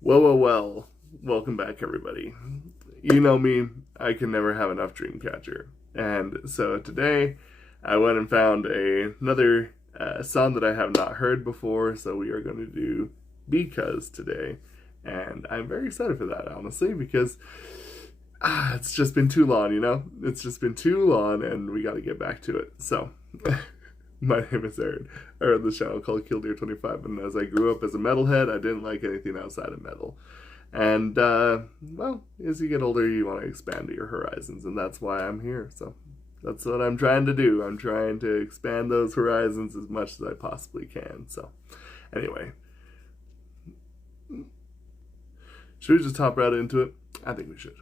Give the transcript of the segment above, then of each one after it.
Well. Welcome back, everybody. You know me, I can never have enough Dreamcatcher. And so today, I went and found another song that I have not heard before, so we are going to do Because today. And I'm very excited for that, honestly, because it's just been too long, you know? It's just been too long, and we got to get back to it. So, my name is Aaron. I run this channel called Killdeer25, and as I grew up as a metalhead, I didn't like anything outside of metal. And, well, as you get older, you want to expand your horizons, and that's why I'm here. So that's what I'm trying to do. I'm trying to expand those horizons as much as I possibly can. So, anyway. Should we just hop right into it? I think we should.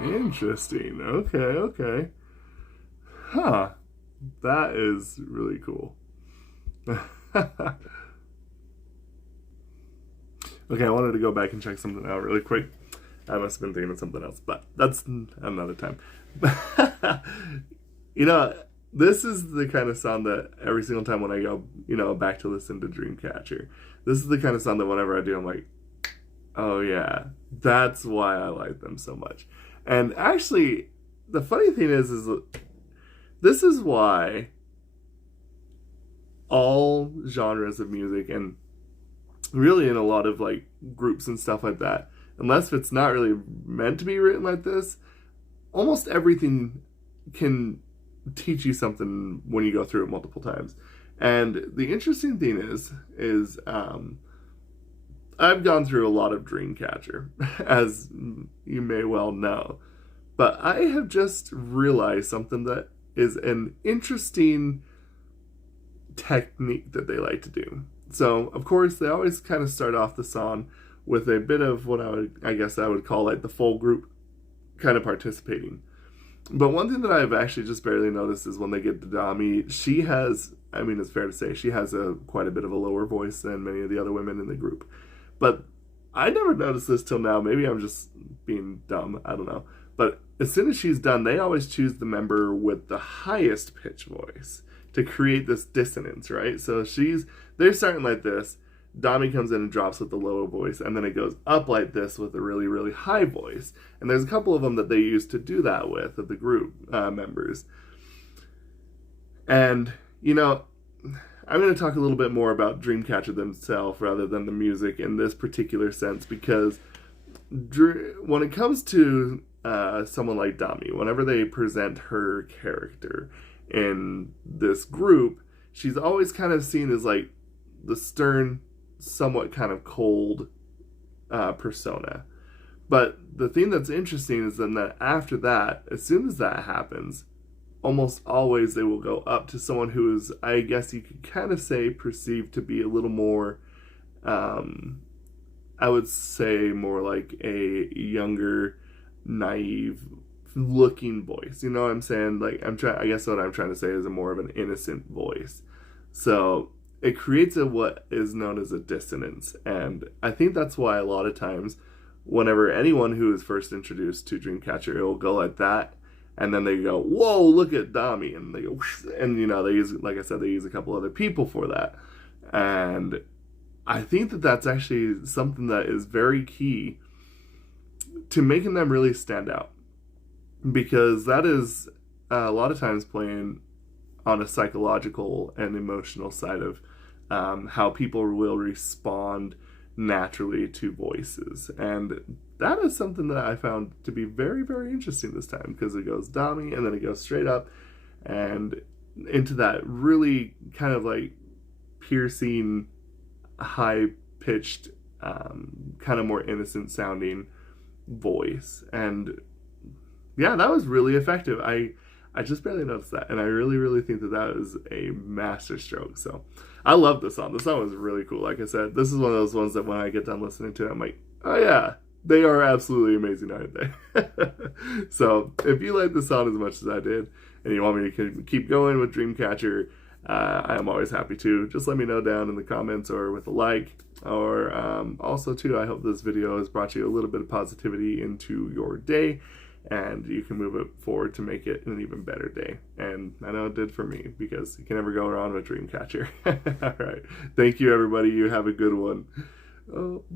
Interesting. Okay. Huh. That is really cool. Okay, I wanted to go back and check something out really quick. I must have been thinking of something else, but that's another time. You know, this is the kind of song that every single time when I go, back to listen to Dreamcatcher, this is the kind of song that whenever I do, I'm like, oh yeah, that's why I like them so much. And actually, the funny thing is this is why all genres of music, and really in a lot of like groups and stuff like that, unless it's not really meant to be written like this, almost everything can teach you something when you go through it multiple times. And the interesting thing is I've gone through a lot of Dreamcatcher, as you may well know. But I have just realized something that is an interesting technique that they like to do. So, of course, they always kind of start off the song with a bit of what I guess I would call like the full group kind of participating. But one thing that I've actually just barely noticed is when they get to Dami, she has, I mean, it's fair to say, she has quite a bit of a lower voice than many of the other women in the group. But I never noticed this till now. Maybe I'm just being dumb. I don't know. But as soon as she's done, they always choose the member with the highest pitch voice to create this dissonance, right? So they're starting like this. Dami comes in and drops with the low voice, and then it goes up like this with a really, really high voice. And there's a couple of them that they used to do that with, of the group members. And, you know, I'm going to talk a little bit more about Dreamcatcher themselves rather than the music in this particular sense, because when it comes to someone like Dami, whenever they present her character in this group, she's always kind of seen as like the stern, somewhat kind of cold persona. But the thing that's interesting is then that after that, as soon as that happens, almost always they will go up to someone who is, I guess you could kind of say, perceived to be a little more, I would say more like a younger, naive looking voice. You know what I'm saying? Like, I guess what I'm trying to say is a more of an innocent voice. So it creates what is known as a dissonance. And I think that's why a lot of times, whenever anyone who is first introduced to Dreamcatcher, it will go like that. And then they go, whoa, look at Dami. And they go, whoosh, and, you know, they use, like I said, they use a couple other people for that. And I think that that's actually something that is very key to making them really stand out. Because that is a lot of times playing on a psychological and emotional side of how people will respond naturally to voices. And that is something that I found to be very, very interesting this time, because it goes Dami and then it goes straight up and into that really kind of like piercing, high-pitched, kind of more innocent sounding voice. And yeah, that was really effective. I just barely noticed that, and I really, really think that is a masterstroke. So I love the song. The song was really cool. Like I said, this is one of those ones that when I get done listening to it, I'm like, oh yeah, they are absolutely amazing, aren't they? So if you like the song as much as I did, and you want me to keep going with Dreamcatcher, I am always happy to. Just let me know down in the comments or with a like. Or also too, I hope this video has brought you a little bit of positivity into your day, and you can move it forward to make it an even better day. And I know it did for me, because you can never go wrong with Dreamcatcher. All right. Thank you, everybody. You have a good one. Oh.